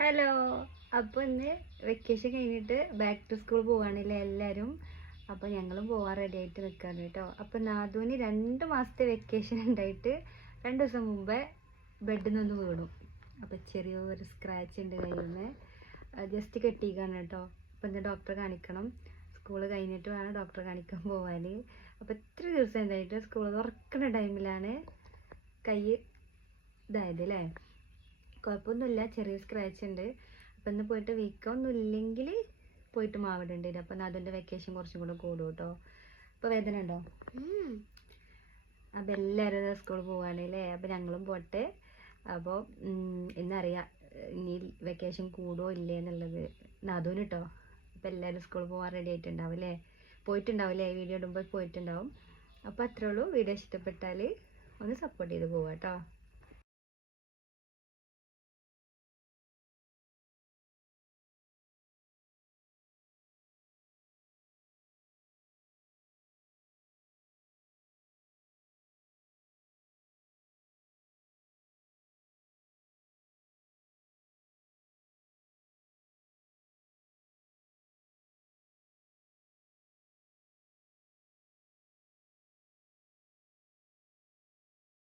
Hello. അപ്പോൾ ഇന്ന് vacation കഴിഞ്ഞിട്ട് ബാക്ക് ടു സ്കൂൾ പോവാണല്ലേ എല്ലാവരും. അപ്പോൾ ഞങ്ങളും പോവാൻ റെഡി ആയിട്ട് നിൽക്കുകയാണ് കേട്ടോ. അപ്പോൾ നാദൂന് 2 മാസത്തെ വെക്കേഷൻ ഉണ്ടായിട്ട് 2 ദിവസം മുമ്പേ ബെഡിൽ നിന്ന് വീണു. അപ്പോൾ ചെറിയൊരു സ്ക്രാച്ച് ഉണ്ട് കയ്യിൽ നിന്ന്, ജസ്റ്റ് കെട്ടിക്കാണ് കേട്ടോ. അപ്പോൾ ഇന്ന് ഡോക്ടറെ കാണിക്കണം. സ്കൂൾ കഴിഞ്ഞിട്ട് വേണം ഡോക്ടറെ കാണിക്കാൻ പോവാൻ. അപ്പോൾ ഇത്ര ദിവസം ഉണ്ടായിട്ട് സ്കൂൾ തുറക്കുന്ന ടൈമിലാണ് കൈ ഇതായത് അല്ലേ. കുഴപ്പമൊന്നുമില്ല, ചെറിയ സ്ക്രാച്ച് ഉണ്ട്. അപ്പം ഇന്ന് പോയിട്ട് വീക്കൊന്നും ഇല്ലെങ്കിൽ പോയിട്ട് മാവിടേണ്ടി വരും. അപ്പം അതിൻ്റെ വെക്കേഷൻ കുറച്ചും കൂടെ കൂടും കേട്ടോ. അപ്പോൾ വേദന ഉണ്ടോ? അപ്പം എല്ലാവരും സ്കൂളിൽ പോവാണല്ലേ. അപ്പം ഞങ്ങളും പോട്ടെ. അപ്പോൾ ഇന്നറിയാം ഇനി വെക്കേഷൻ കൂടുമോ ഇല്ലേ എന്നുള്ളത് നാദൂന് കേട്ടോ. അപ്പോൾ എല്ലാവരും സ്കൂളിൽ പോകാൻ റെഡി ആയിട്ടുണ്ടാവും അല്ലേ, പോയിട്ടുണ്ടാവില്ലേ, വീഡിയോ ഇടുമ്പോൾ പോയിട്ടുണ്ടാവും. അപ്പോൾ അത്രേ ഉള്ളൂ. വീഡിയോ ഇഷ്ടപ്പെട്ടാൽ ഒന്ന് സപ്പോർട്ട് ചെയ്ത് പോവാം കേട്ടോ.